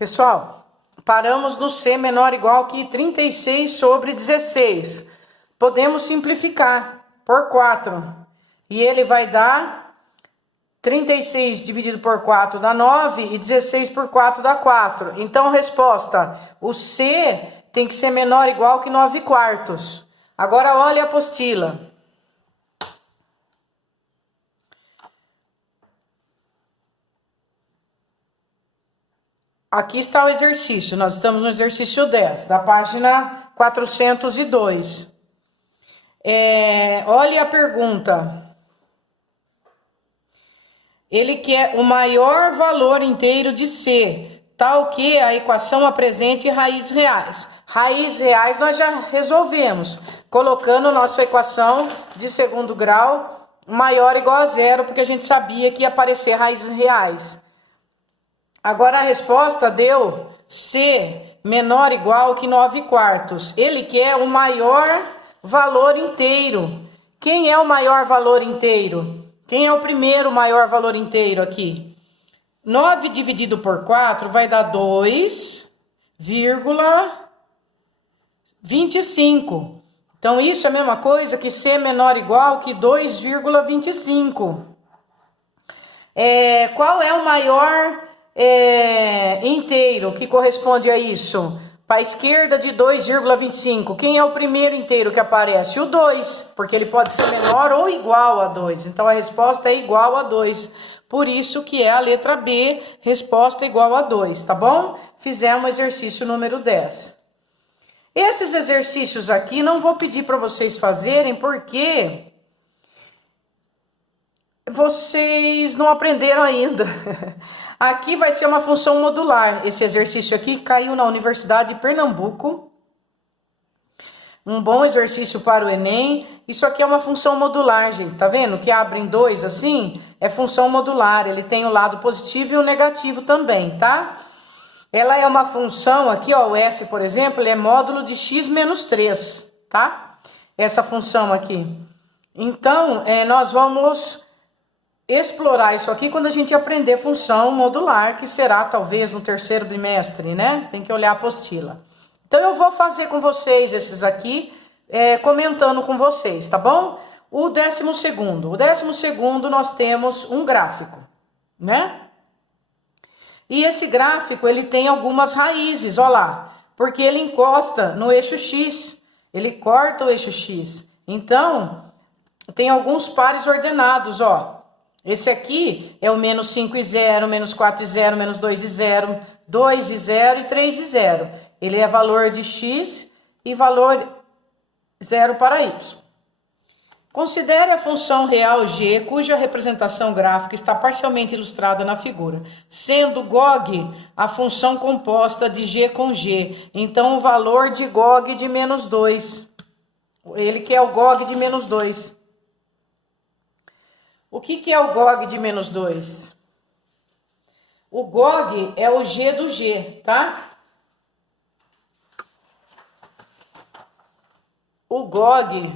Pessoal, paramos no C menor ou igual que 36 sobre 16. Podemos simplificar por 4. E ele vai dar 36 dividido por 4 dá 9 e 16 por 4 dá 4. Então, resposta, o C tem que ser menor ou igual que 9 quartos. Agora, olha a apostila. Aqui está o exercício, nós estamos no exercício 10, da página 402. Olha a pergunta. Ele quer o maior valor inteiro de C, tal que a equação apresente raízes reais. Raízes reais nós já resolvemos, colocando nossa equação de segundo grau maior ou igual a zero, porque a gente sabia que ia aparecer raízes reais. Agora a resposta deu C menor ou igual que 9 quartos. Ele quer o maior valor inteiro. Quem é o maior valor inteiro? Quem é o primeiro maior valor inteiro aqui? 9 dividido por 4 vai dar 2,25. Então, isso é a mesma coisa que C menor ou igual que 2,25. Qual é o maior inteiro que corresponde a isso? Para a esquerda de 2,25. Quem é o primeiro inteiro que aparece? O 2, porque ele pode ser menor ou igual a 2. Então, a resposta é igual a 2. Por isso que é a letra B, resposta igual a 2, tá bom? Fizemos o exercício número 10. Esses exercícios aqui não vou pedir para vocês fazerem, porque vocês não aprenderam ainda. Aqui vai ser uma função modular. Esse exercício aqui caiu na Universidade de Pernambuco. Um bom exercício para o Enem. Isso aqui é uma função modular, gente. Tá vendo? Que abre em 2 assim, é função modular. Ele tem o lado positivo e o negativo também, tá? Ela é uma função aqui, ó, o f, por exemplo, ele é módulo de x menos 3, tá? Essa função aqui. Então, nós vamos explorar isso aqui quando a gente aprender função modular, que será talvez no terceiro bimestre, né? Tem que olhar a apostila. Então, eu vou fazer com vocês esses aqui, comentando com vocês, tá bom? O 12º. O 12º nós temos um gráfico, né? E esse gráfico, ele tem algumas raízes, ó lá. Porque ele encosta no eixo X. Ele corta o eixo X. Então, tem alguns pares ordenados, ó. Esse aqui é o menos 5 e 0, menos 4 e 0, menos 2 e 0, 2 e 0 e 3 e 0. Ele é valor de x e valor 0 para y. Considere a função real g, cuja representação gráfica está parcialmente ilustrada na figura, sendo GOG a função composta de g com g. Então, o valor de GOG de menos 2. Ele quer o GOG de menos 2. O que é o GOG de menos 2? O GOG é o G do G, tá? O GOG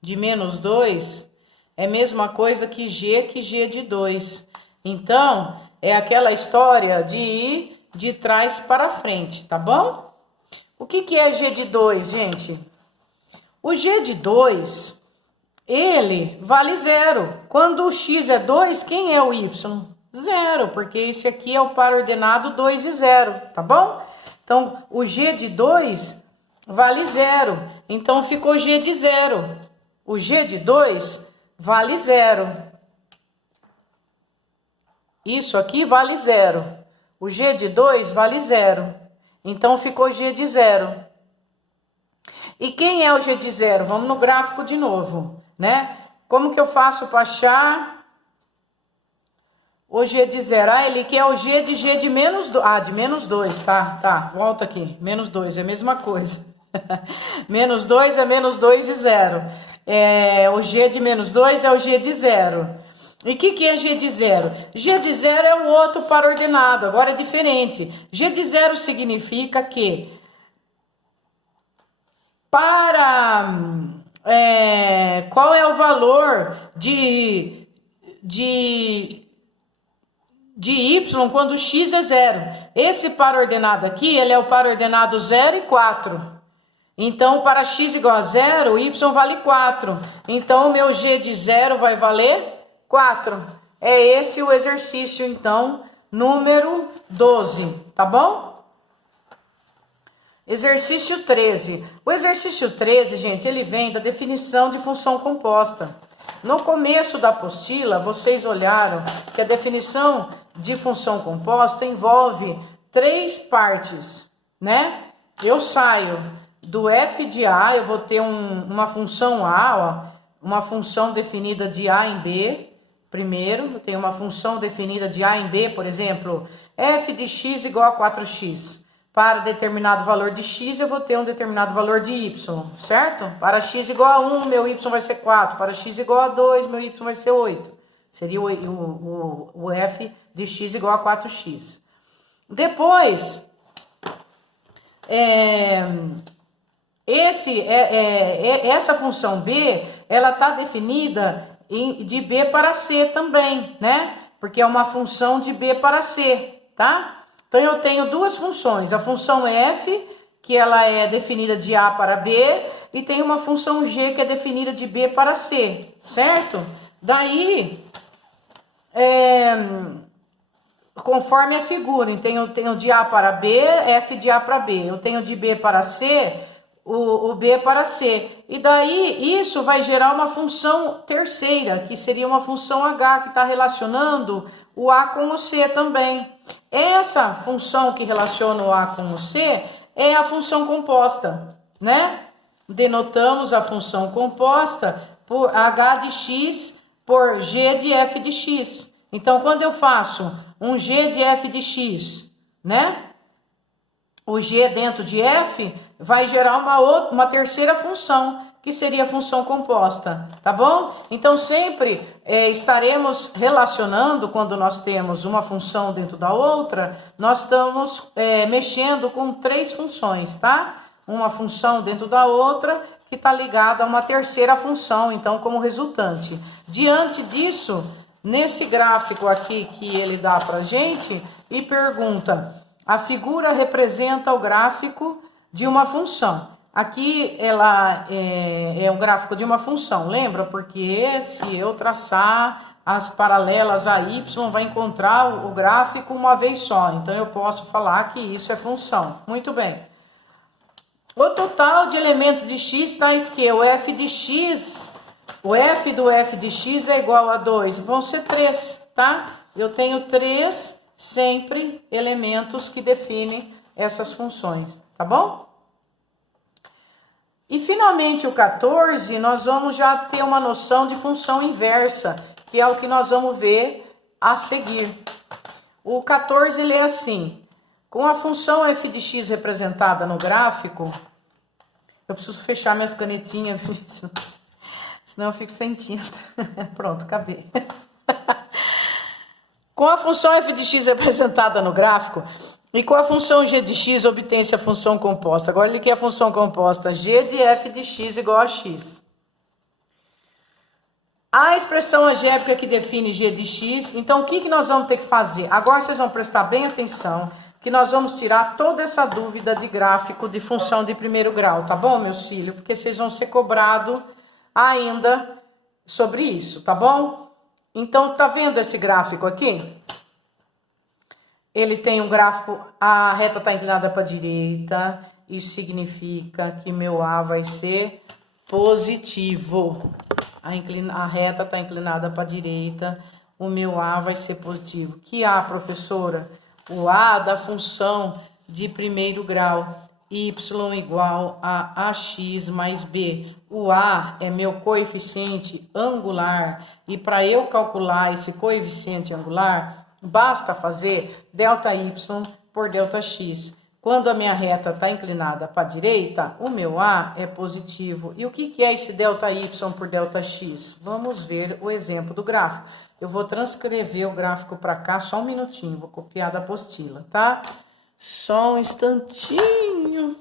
de menos 2 é a mesma coisa que G de 2. Então, é aquela história de ir de trás para frente, tá bom? O que é G de 2, gente? O G de 2, ele vale 0. Quando o x é 2, quem é o y? 0, porque esse aqui é o par ordenado 2 e 0, tá bom? Então, o G de 2 vale 0. Então, ficou G de 0. O G de 2 vale 0. Isso aqui vale 0. O G de 2 vale 0. Então, ficou G de 0. E quem é o G de 0? Vamos no gráfico de novo, né? Como que eu faço para achar o G de 0? Ele quer o G de menos 2. De menos 2, tá? Tá, volta aqui. Menos 2 é a mesma coisa. Menos 2 é menos 2 e 0. O G de menos 2 é o G de 0. E o que é G de 0? G de 0 é o outro par ordenado, agora é diferente. G de 0 significa que qual é o valor de de y quando x é 0. Esse par ordenado aqui, ele é o par ordenado 0 e 4. Então, para x igual a 0, y vale 4. Então, o meu g de 0 vai valer 4. É esse o exercício, então, número 12, tá bom? Exercício 13. O exercício 13, gente, ele vem da definição de função composta. No começo da apostila, vocês olharam que a definição de função composta envolve 3 partes, né? Eu saio do f de a, eu vou ter uma função a, ó, uma função definida de a em b. Primeiro, eu tenho uma função definida de a em b, por exemplo, f de x igual a 4x. Para determinado valor de x, eu vou ter um determinado valor de y, certo? Para x igual a 1, meu y vai ser 4. Para x igual a 2, meu y vai ser 8. Seria o f de x igual a 4x. Depois, essa função b, ela está definida de b para c também, né? Porque é uma função de b para c, tá? Então, eu tenho duas funções, a função f, que ela é definida de a para b, e tem uma função g, que é definida de b para c, certo? Daí, conforme a figura, então, eu tenho de a para b, f de a para b, eu tenho de b para c, o b para c, e daí isso vai gerar uma função terceira, que seria uma função h, que está relacionando o a com o c também. Essa função que relaciona o a com o c é a função composta, né? Denotamos a função composta por h de x por g de f de x. Então, quando eu faço um g de f de x, né? O g dentro de f vai gerar uma terceira função, que seria a função composta, tá bom? Então, sempre estaremos relacionando, quando nós temos uma função dentro da outra, nós estamos mexendo com 3 funções, tá? Uma função dentro da outra, que está ligada a uma terceira função, então, como resultante. Diante disso, nesse gráfico aqui que ele dá pra gente, e pergunta, a figura representa o gráfico de uma função. Aqui ela é um gráfico de uma função, lembra? Porque se eu traçar as paralelas a y, vai encontrar o gráfico uma vez só. Então, eu posso falar que isso é função. Muito bem. O total de elementos de x tais que o f de x, o f do f de x é igual a 2. Vão ser 3, tá? Eu tenho 3 sempre elementos que definem essas funções, tá bom? E, finalmente, o 14, nós vamos já ter uma noção de função inversa, que é o que nós vamos ver a seguir. O 14, ele é assim, com a função f de x representada no gráfico, eu preciso fechar minhas canetinhas, senão eu fico sem tinta. Pronto, acabei. Com a função f de x representada no gráfico, e com a função g de x obtém-se a função composta. Agora ele quer a função composta g de f de x igual a x. A expressão algébrica que define g de x, então o que nós vamos ter que fazer? Agora vocês vão prestar bem atenção, que nós vamos tirar toda essa dúvida de gráfico de função de primeiro grau, tá bom, meus filhos? Porque vocês vão ser cobrados ainda sobre isso, tá bom? Então, tá vendo esse gráfico aqui? Ele tem um gráfico, a reta está inclinada para a direita, isso significa que meu A vai ser positivo. A reta está inclinada para a direita, o meu A vai ser positivo. Que A, professora? O A da função de primeiro grau, y igual a ax mais b. O A é meu coeficiente angular, e para eu calcular esse coeficiente angular, basta fazer ΔY por ΔX. Quando a minha reta está inclinada para a direita, o meu A é positivo. E o que é esse ΔY por ΔX? Vamos ver o exemplo do gráfico. Eu vou transcrever o gráfico para cá, só um minutinho, vou copiar da apostila, tá? Só um instantinho.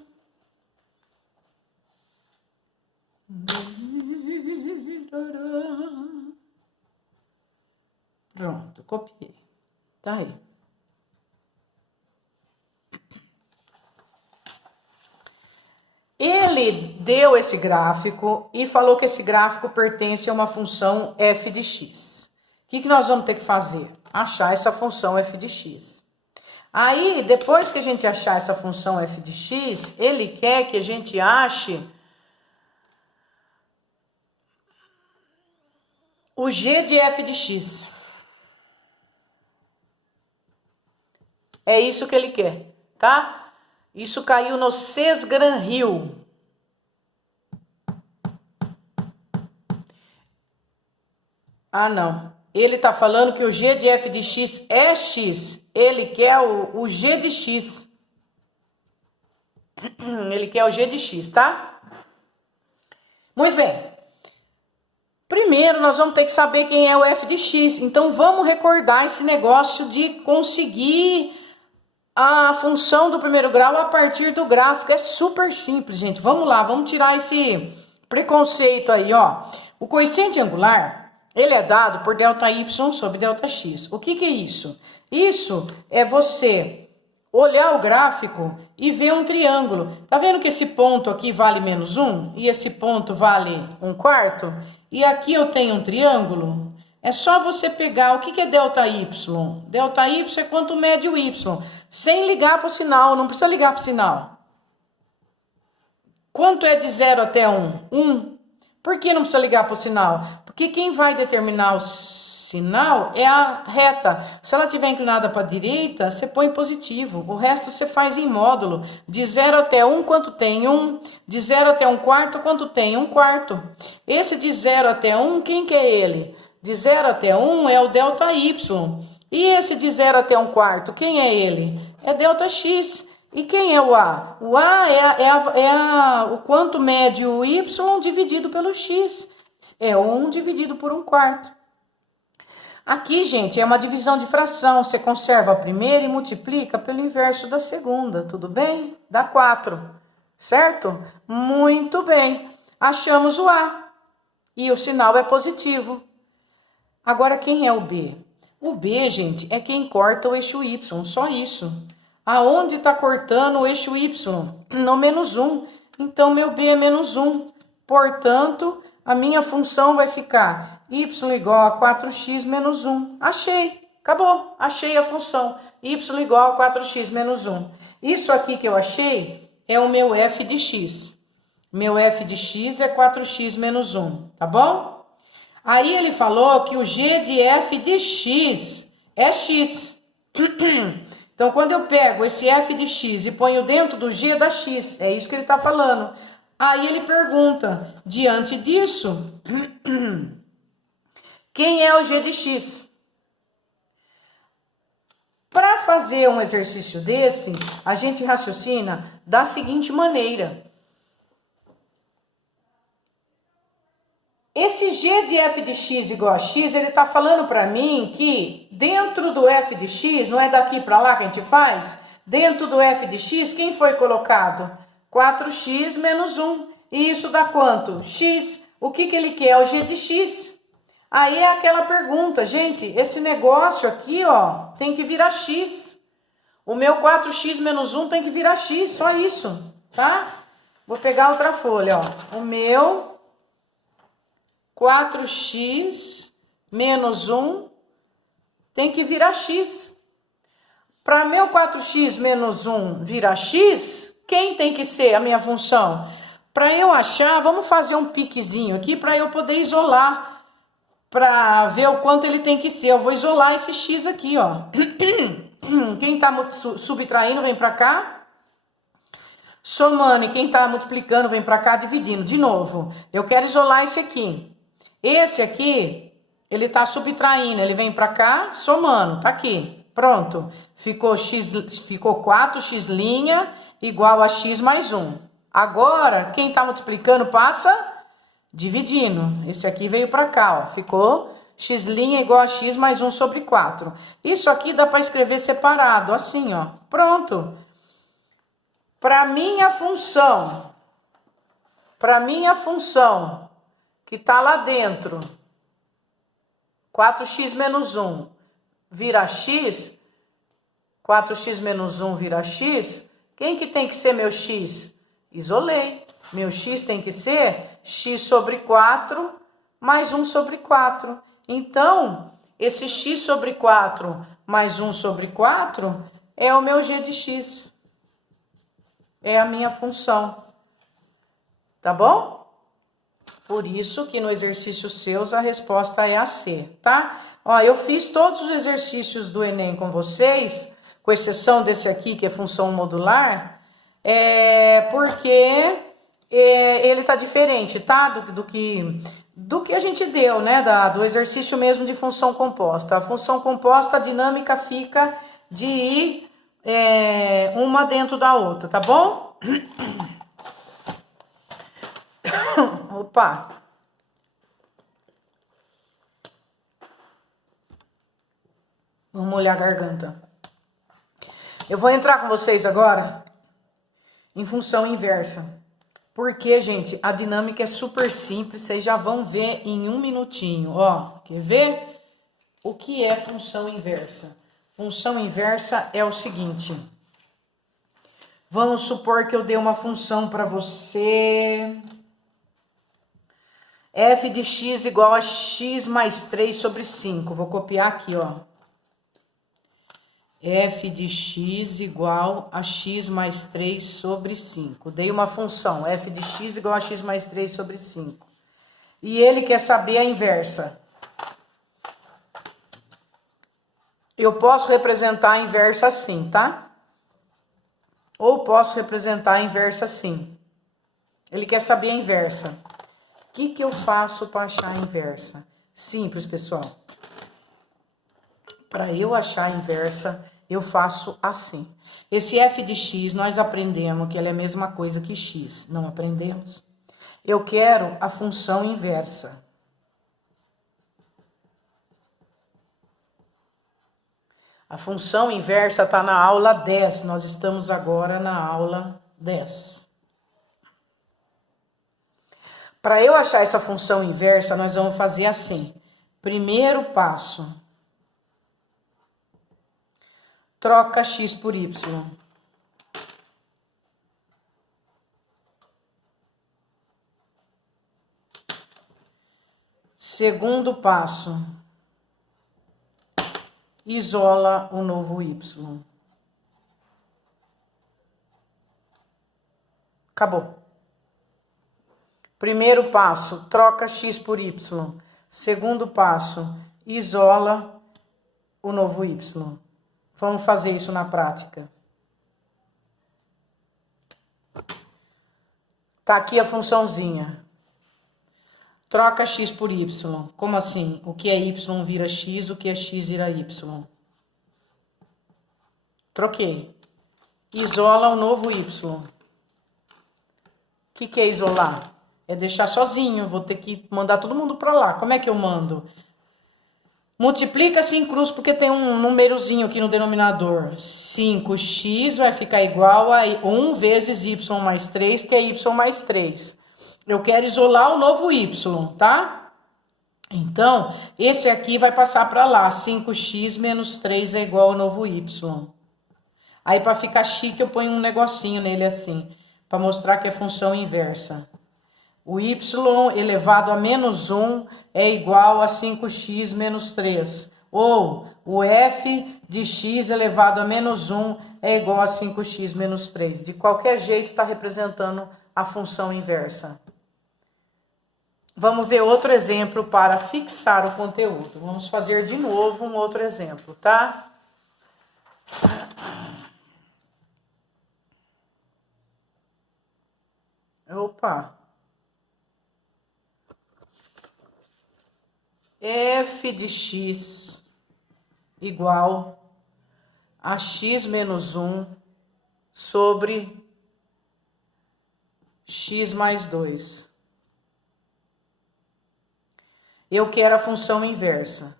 Pronto, copiei. Tá aí. Ele deu esse gráfico e falou que esse gráfico pertence a uma função f de x. O que nós vamos ter que fazer? Achar essa função f de x. Aí, depois que a gente achar essa função f de x, ele quer que a gente ache o g de f de x. É isso que ele quer, tá? Isso caiu no Sesgran-Hill. Ah, não. Ele tá falando que o g de f de x é x. Ele quer o g de x. Ele quer o g de x, tá? Muito bem. Primeiro, nós vamos ter que saber quem é o f de x. Então, vamos recordar esse negócio de conseguir a função do primeiro grau a partir do gráfico. É super simples, gente. Vamos lá, vamos tirar esse preconceito aí, ó. O coeficiente angular, ele é dado por ΔY sobre ΔX. O que é isso? Isso é você olhar o gráfico e ver um triângulo. Tá vendo que esse ponto aqui vale menos 1? E esse ponto vale 1/4? E aqui eu tenho um triângulo. É só você pegar, o que é ΔY? ΔY é quanto mede o Y. Sem ligar para o sinal, não precisa ligar para o sinal. Quanto é de 0 até 1? 1. Por que não precisa ligar para o sinal? Porque quem vai determinar o sinal é a reta. Se ela estiver inclinada para a direita, você põe positivo. O resto você faz em módulo. De 0 até 1, quanto tem? 1. De 0 até 1/4, quanto tem? 1/4. Esse de 0 até 1, quem que é ele? De 0 até 1 é o ΔY. E esse de 0 até 1/4, quem é ele? É ΔX. E quem é o A? O A é o quanto mede o Y dividido pelo X. É 1 dividido por 1/4. Aqui, gente, é uma divisão de fração. Você conserva a primeira e multiplica pelo inverso da segunda. Tudo bem? Dá 4. Certo? Muito bem. Achamos o A. E o sinal é positivo. Agora, quem é o B? O B, gente, é quem corta o eixo Y, só isso. Aonde está cortando o eixo Y? No menos 1. Então, meu B é menos 1. Portanto, a minha função vai ficar y igual a 4x menos 1. Achei. Acabou. Achei a função. Y igual a 4x menos 1. Isso aqui que eu achei é o meu f de x. Meu f de x é 4x menos 1, tá bom? Aí ele falou que o g de f de x é x. Então, quando eu pego esse f de x e ponho dentro do g da x, é isso que ele está falando. Aí ele pergunta, diante disso, quem é o g de x? Para fazer um exercício desse, a gente raciocina da seguinte maneira. Esse g de f de x igual a x, ele está falando para mim que dentro do f de x, não é daqui para lá que a gente faz? Dentro do f de x, quem foi colocado? 4x menos 1. E isso dá quanto? X. O que ele quer? O g de x. Aí é aquela pergunta, gente, esse negócio aqui, ó, tem que virar x. O meu 4x menos 1 tem que virar x, só isso, tá? Vou pegar outra folha, ó. O meu 4x menos 1 tem que virar x. Para meu 4x menos 1 virar x, quem tem que ser a minha função? Para eu achar, vamos fazer um piquezinho aqui para eu poder isolar, para ver o quanto ele tem que ser. Eu vou isolar esse x aqui, ó. Quem está subtraindo vem para cá. Somando, e quem está multiplicando vem para cá, dividindo. De novo, eu quero isolar esse aqui. Esse aqui, ele está subtraindo, ele vem para cá, somando, tá aqui, pronto. Ficou 4x' igual a x mais 1. Agora, quem está multiplicando passa dividindo. Esse aqui veio para cá, ó, ficou x' igual a x mais 1 sobre 4. Isso aqui dá para escrever separado, assim, ó, pronto. Para minha função, que está lá dentro, 4x menos 1, vira x, 4x menos 1 vira x, quem que tem que ser meu x? Isolei. Meu x tem que ser x sobre 4 mais 1 sobre 4. Então, esse x sobre 4 mais 1 sobre 4 é o meu g de x. É a minha função. Tá bom? Por isso que no exercício seus a resposta é a C, tá? Ó, eu fiz todos os exercícios do Enem com vocês, com exceção desse aqui, que é função modular, porque ele tá diferente, tá? Do que a gente deu, né? Do exercício mesmo de função composta. A função composta, a dinâmica fica de ir uma dentro da outra, tá bom? Opa! Vamos molhar a garganta. Eu vou entrar com vocês agora em função inversa. Porque, gente, a dinâmica é super simples, vocês já vão ver em um minutinho. Ó, quer ver? O que é função inversa? Função inversa é o seguinte. Vamos supor que eu dei uma função para você. F de x igual a x mais 3 sobre 5. Vou copiar aqui, ó. F de x igual a x mais 3 sobre 5. Dei uma função, f de x igual a x mais 3 sobre 5. E ele quer saber a inversa. Eu posso representar a inversa assim, tá? Ou posso representar a inversa assim. Ele quer saber a inversa. O que eu faço para achar a inversa? Simples, pessoal. Para eu achar a inversa, eu faço assim. Esse f de x, nós aprendemos que ele é a mesma coisa que x. Não aprendemos? Eu quero a função inversa. A função inversa está na aula 10. Nós estamos agora na aula 10. Para eu achar essa função inversa, nós vamos fazer assim. Primeiro passo. Troca x por y. Segundo passo. Isola o novo y. Acabou. Primeiro passo, troca x por y. Segundo passo, isola o novo y. Vamos fazer isso na prática. Tá aqui a funçãozinha. Troca x por y. Como assim? O que é y vira x, o que é x vira y. Troquei. Isola o novo y. O que é isolar? É deixar sozinho. Vou ter que mandar todo mundo para lá. Como é que eu mando? Multiplica 5 cruz, porque tem um númerozinho aqui no denominador. 5x vai ficar igual a 1 vezes y mais 3, que é y mais 3. Eu quero isolar o novo y, tá? Então, esse aqui vai passar para lá. 5x menos 3 é igual ao novo y. Aí, para ficar chique, eu ponho um negocinho nele assim, para mostrar que é função inversa. O y elevado a menos 1 é igual a 5x menos 3. Ou o f de x elevado a menos 1 é igual a 5x menos 3. De qualquer jeito, está representando a função inversa. Vamos ver outro exemplo para fixar o conteúdo. Vamos fazer de novo um outro exemplo, tá? Opa! F de x igual a x menos 1 sobre x mais 2. Eu quero a função inversa.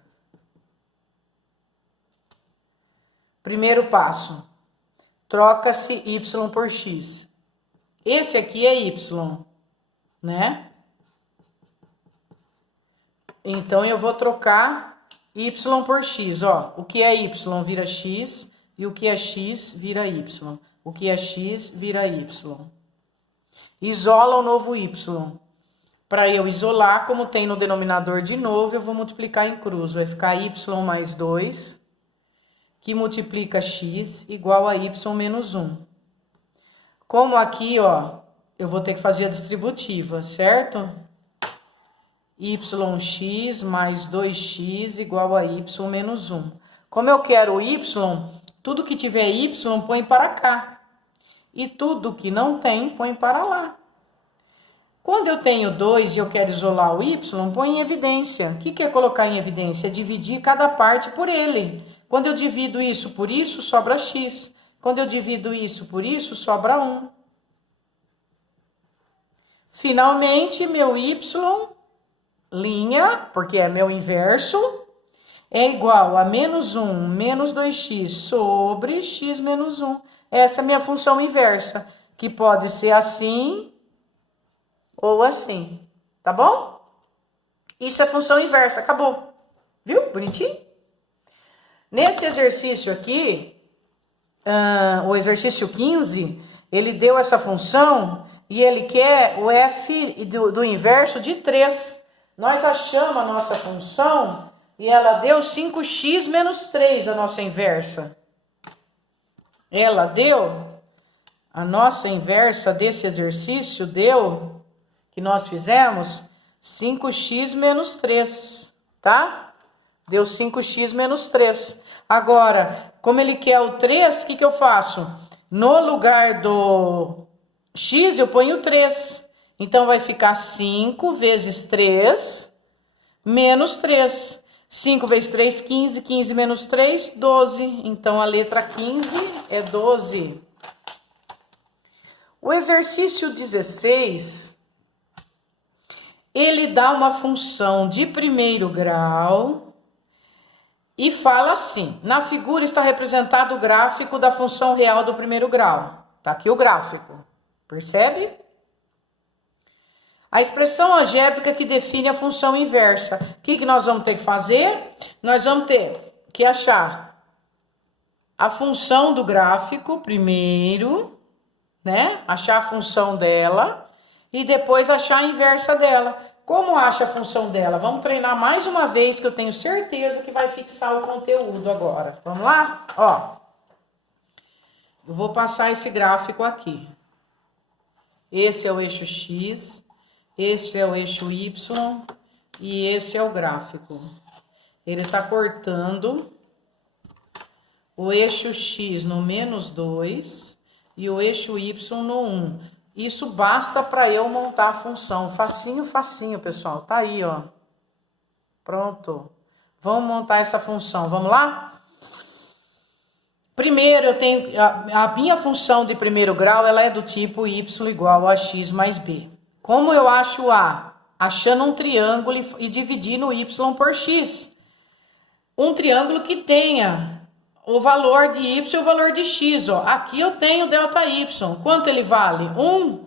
Primeiro passo. Troca-se y por x. Esse aqui é y, né? Então, eu vou trocar y por x, ó. O que é y vira x e o que é x vira y. O que é x vira y. Isola o novo y. Para eu isolar, como tem no denominador de novo, eu vou multiplicar em cruz. Vai ficar y mais 2, que multiplica x igual a y menos 1. Como aqui, ó, eu vou ter que fazer a distributiva, certo? Yx mais 2x igual a y menos 1. Como eu quero o y, tudo que tiver y põe para cá. E tudo que não tem, põe para lá. Quando eu tenho 2 e eu quero isolar o y, põe em evidência. O que é colocar em evidência? É dividir cada parte por ele. Quando eu divido isso por isso, sobra x. Quando eu divido isso por isso, sobra 1. Finalmente, meu y, linha, porque é meu inverso, é igual a menos 1 menos 2x sobre x menos 1. Essa é a minha função inversa, que pode ser assim ou assim, tá bom? Isso é função inversa, acabou. Viu? Bonitinho? Nesse exercício aqui, o exercício 15, ele deu essa função e ele quer o f do inverso de 3. Nós achamos a nossa função e ela deu 5x menos 3, a nossa inversa. Ela deu, a nossa inversa desse exercício deu, que nós fizemos, 5x menos 3, tá? Deu 5x menos 3. Agora, como ele quer o 3, o que eu faço? No lugar do x, eu ponho 3. Então, vai ficar 5 vezes 3 menos 3. 5 vezes 3, 15. 15 menos 3, 12. Então, a letra 15 é 12. O exercício 16... ele dá uma função de primeiro grau e fala assim: na figura está representado o gráfico da função real do primeiro grau. Tá aqui o gráfico, percebe? A expressão algébrica que define a função inversa. O que nós vamos ter que fazer? Nós vamos ter que achar a função do gráfico primeiro, né? Achar a função dela. E depois achar a inversa dela. Como acha a função dela? Vamos treinar mais uma vez, que eu tenho certeza que vai fixar o conteúdo agora. Vamos lá? Ó, eu vou passar esse gráfico aqui. Esse é o eixo X, esse é o eixo Y e esse é o gráfico. Ele está cortando o eixo X no menos 2 e o eixo Y no 1. Isso basta para eu montar a função. Facinho, facinho, pessoal. Tá aí, ó. Pronto. Vamos montar essa função. Vamos lá? Primeiro, eu tenho a minha função de primeiro grau, ela é do tipo y igual a x mais b. Como eu acho a? Achando um triângulo e dividindo y por x. Um triângulo que tenha o valor de y e o valor de x, ó. Aqui eu tenho ΔY. Quanto ele vale? 1.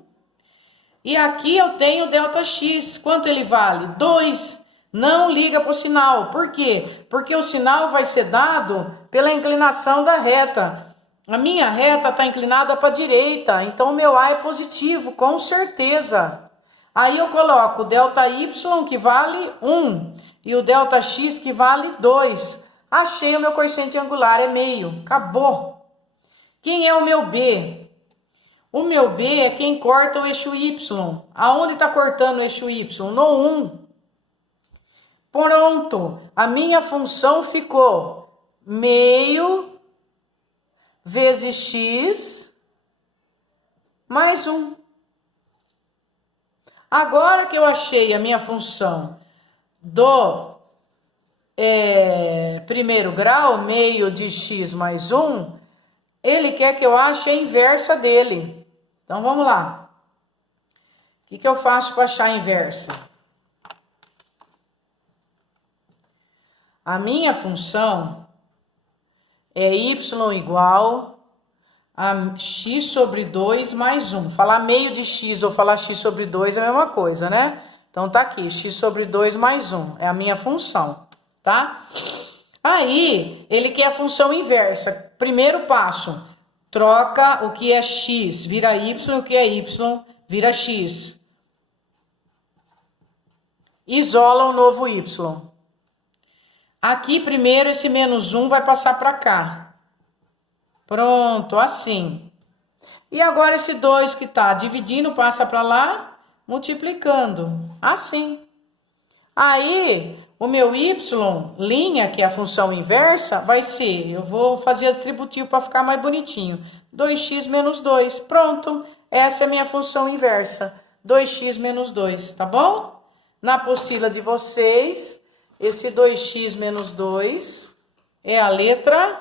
E aqui eu tenho ΔX. Quanto ele vale? 2. Não liga para o sinal. Por quê? Porque o sinal vai ser dado pela inclinação da reta. A minha reta está inclinada para a direita. Então, o meu A é positivo, com certeza. Aí eu coloco o ΔY, que vale 1. E o ΔX, que vale 2. Achei o meu coeficiente angular, é meio. Acabou. Quem é o meu B? O meu B é quem corta o eixo Y. Aonde está cortando o eixo Y? No 1. Pronto. A minha função ficou meio vezes x mais 1. Agora que eu achei a minha função do primeiro grau, meio de x mais 1, ele quer que eu ache a inversa dele. Então, vamos lá. O que eu faço para achar a inversa? A minha função é y igual a x sobre 2 mais 1. Falar meio de x ou falar x sobre 2 é a mesma coisa, né? Então, tá aqui, x sobre 2 mais 1. É a minha função. tá? Aí, ele quer a função inversa. Primeiro passo, troca o que é x, vira y, o que é y, vira x. Isola o novo y. Aqui, primeiro, esse menos 1 vai passar para cá. Pronto, assim. E agora esse 2 que tá dividindo passa para lá, multiplicando. Assim. Aí, o meu y', que é a função inversa, vai ser, eu vou fazer a distributiva para ficar mais bonitinho. 2x menos 2. Pronto, essa é a minha função inversa. 2x menos 2, tá bom? Na apostila de vocês, esse 2x menos 2 é a letra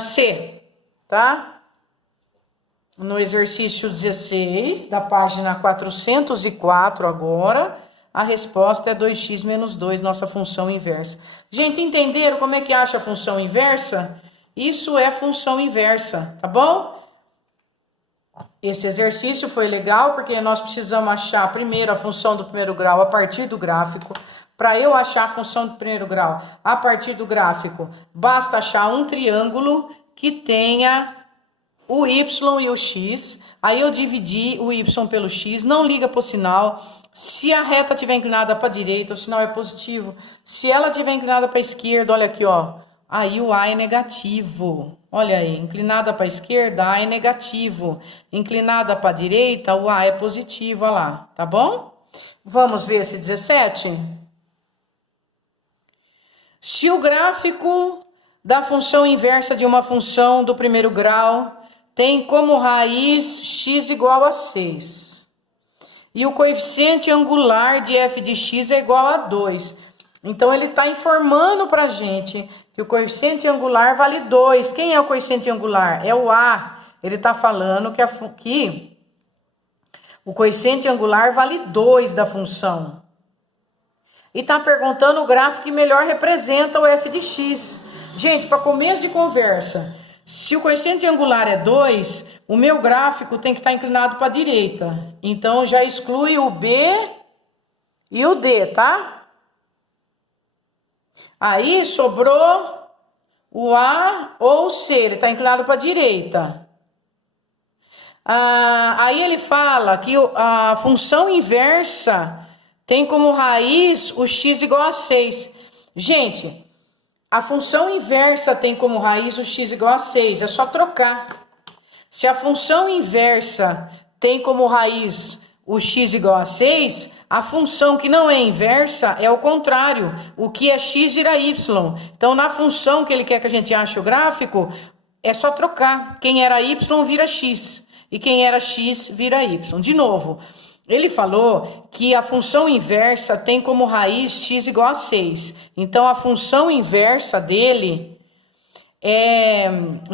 C, tá? No exercício 16, da página 404 agora, a resposta é 2x menos 2, nossa função inversa. Gente, entenderam como é que acha a função inversa? Isso é função inversa, tá bom? Esse exercício foi legal porque nós precisamos achar primeiro a função do primeiro grau a partir do gráfico. Para eu achar a função do primeiro grau a partir do gráfico, basta achar um triângulo que tenha o y e o x. Aí eu dividi o y pelo x, não liga para o sinal. Se a reta estiver inclinada para a direita, o sinal é positivo. Se ela estiver inclinada para a esquerda, olha aqui, ó. Aí o A é negativo. Olha aí, inclinada para a esquerda, A é negativo. Inclinada para a direita, o A é positivo, olha lá, tá bom? Vamos ver esse 17? Se o gráfico da função inversa de uma função do primeiro grau tem como raiz x igual a 6, e o coeficiente angular de f de x é igual a 2. Então, ele está informando para a gente que o coeficiente angular vale 2. Quem é o coeficiente angular? É o A. Ele está falando que o coeficiente angular vale 2 da função. E está perguntando o gráfico que melhor representa o f de x. Gente, para começo de conversa, se o coeficiente angular é 2, o meu gráfico tem que estar inclinado para a direita. Então, já exclui o B e o D, tá? Aí, sobrou o A ou o C, ele está inclinado para a direita. Aí, ele fala que a função inversa tem como raiz o x igual a 6. Gente, a função inversa tem como raiz o x igual a 6. É só trocar. Se a função inversa tem como raiz o x igual a 6, a função que não é inversa é o contrário. O que é x vira y. Então, na função que ele quer que a gente ache o gráfico, é só trocar. Quem era y vira x. E quem era x vira y. De novo, ele falou que a função inversa tem como raiz x igual a 6. Então, a função inversa dele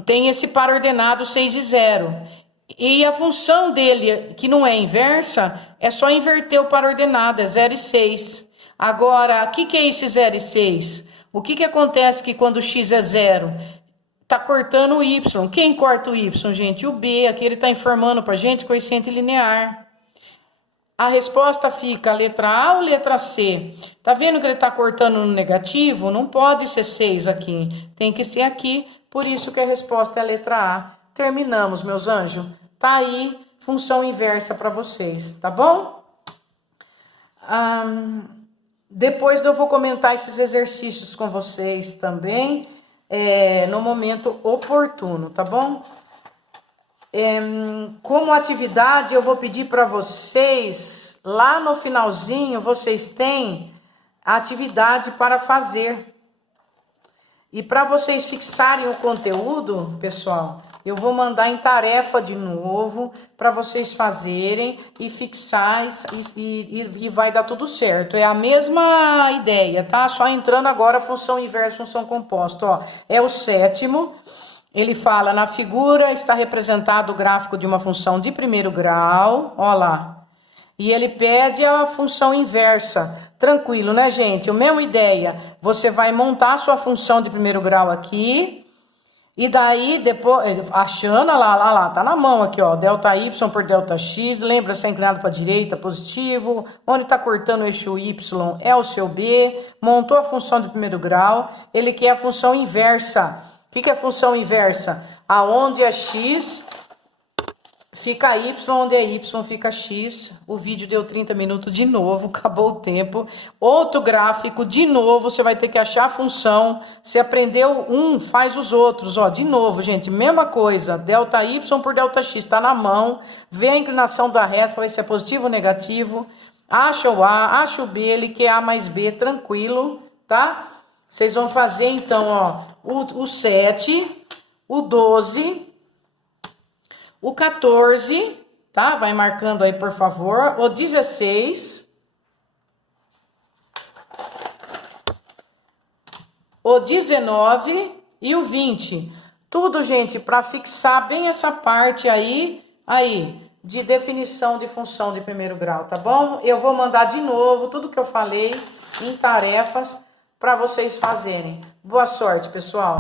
tem esse par ordenado 6 e 0. E a função dele, que não é inversa, é só inverter o par ordenado, é 0 e 6. Agora, o que é esse 0 e 6? O que acontece que quando x é 0? Está cortando o y. Quem corta o y, gente? O B. Aqui ele está informando para a gente coeficiente linear. A resposta fica letra A ou letra C? Tá vendo que ele está cortando no negativo? Não pode ser 6 aqui. Tem que ser aqui. Por isso que a resposta é a letra A. Terminamos, meus anjos. Tá aí, função inversa para vocês, tá bom? Depois eu vou comentar esses exercícios com vocês também, no momento oportuno, tá bom? Como atividade, eu vou pedir para vocês, lá no finalzinho, vocês têm a atividade para fazer. E para vocês fixarem o conteúdo, pessoal, eu vou mandar em tarefa de novo para vocês fazerem e fixar e vai dar tudo certo. É a mesma ideia, tá? Só entrando agora função inversa, função composta, ó. É o 7º. Ele fala, na figura está representado o gráfico de uma função de primeiro grau, ó lá. E ele pede a função inversa. Tranquilo, né, gente? A mesma ideia. Você vai montar a sua função de primeiro grau aqui E daí, depois, achando, lá, tá na mão aqui, ó, delta Y por delta X, lembra se é inclinado para a direita, positivo, onde tá cortando o eixo Y é o seu B, montou a função de primeiro grau, ele quer a função inversa. O que é a função inversa? Aonde é X, fica Y, onde é Y, fica X. O vídeo deu 30 minutos de novo, acabou o tempo. Outro gráfico, de novo, você vai ter que achar a função. Você aprendeu um, faz os outros, ó. De novo, gente, mesma coisa. Delta Y por delta X, tá na mão. Vê a inclinação da reta, vai ser positivo ou negativo. Acha o A, acha o B, ele quer A mais B, tranquilo, tá? Vocês vão fazer, então, ó, o 7, o 12... o 14, tá? Vai marcando aí, por favor. O 16. O 19 e o 20. Tudo, gente, para fixar bem essa parte aí, de definição de função de primeiro grau, tá bom? Eu vou mandar de novo tudo que eu falei em tarefas para vocês fazerem. Boa sorte, pessoal!